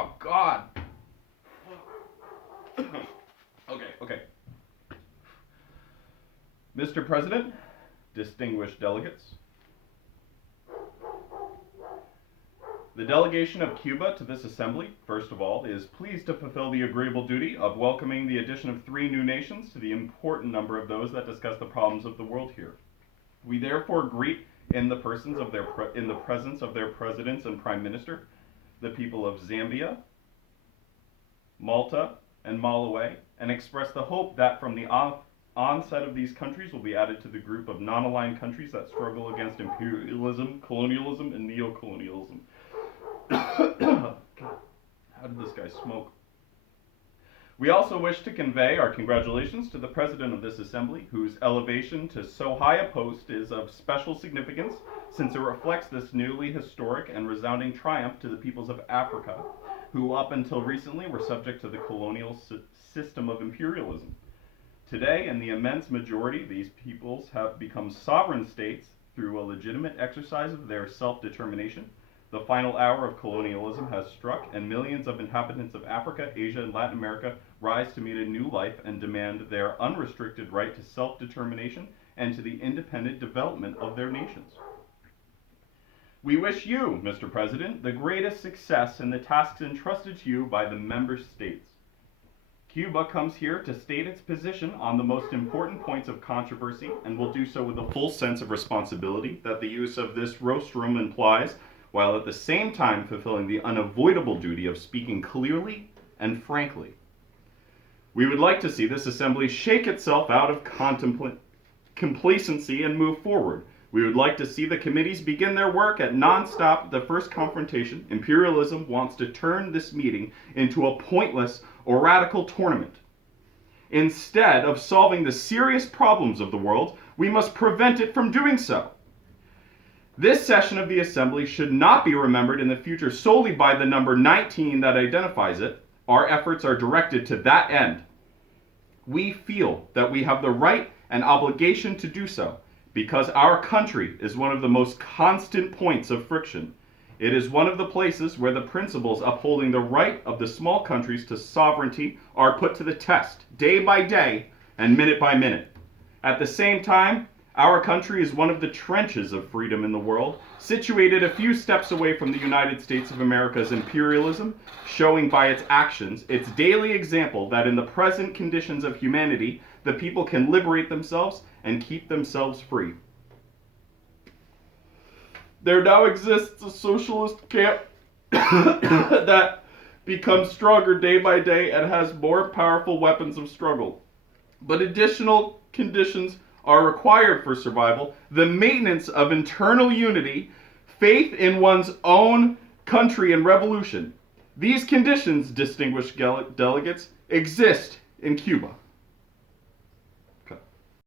Oh, God. Okay. Mr. President, distinguished delegates, the delegation of Cuba to this assembly, first of all, is pleased to fulfill the agreeable duty of welcoming the addition of 3 new nations to the important number of those that discuss the problems of the world here. We therefore greet in the presence of their presidents and prime minister, the people of Zambia, Malta, and Malawi, and express the hope that from the onset of these countries will be added to the group of non-aligned countries that struggle against imperialism, colonialism, and neo-colonialism. How did this guy smoke? We also wish to convey our congratulations to the President of this Assembly, whose elevation to so high a post is of special significance since it reflects this newly historic and resounding triumph to the peoples of Africa, who up until recently were subject to the colonial system of imperialism. Today, in the immense majority, these peoples have become sovereign states through a legitimate exercise of their self-determination. The final hour of colonialism has struck, and millions of inhabitants of Africa, Asia, and Latin America rise to meet a new life and demand their unrestricted right to self-determination and to the independent development of their nations. We wish you, Mr. President, the greatest success in the tasks entrusted to you by the member states. Cuba comes here to state its position on the most important points of controversy and will do so with a full sense of responsibility that the use of this rostrum implies, while at the same time fulfilling the unavoidable duty of speaking clearly and frankly. We would like to see this assembly shake itself out of complacency and move forward. We would like to see the committees begin their work at non-stop the first confrontation. Imperialism wants to turn this meeting into a pointless or radical tournament. Instead of solving the serious problems of the world, we must prevent it from doing so. This session of the Assembly should not be remembered in the future solely by the number 19 that identifies it. Our efforts are directed to that end. We feel that we have the right and obligation to do so because our country is one of the most constant points of friction. It is one of the places where the principles upholding the right of the small countries to sovereignty are put to the test, day by day and minute by minute. At the same time, our country is one of the trenches of freedom in the world, situated a few steps away from the United States of America's imperialism, showing by its actions, its daily example that in the present conditions of humanity, the people can liberate themselves and keep themselves free. There now exists a socialist camp that becomes stronger day by day and has more powerful weapons of struggle. But additional conditions are required for survival: the maintenance of internal unity, faith in one's own country, and revolution. These conditions, distinguished delegates, exist in Cuba.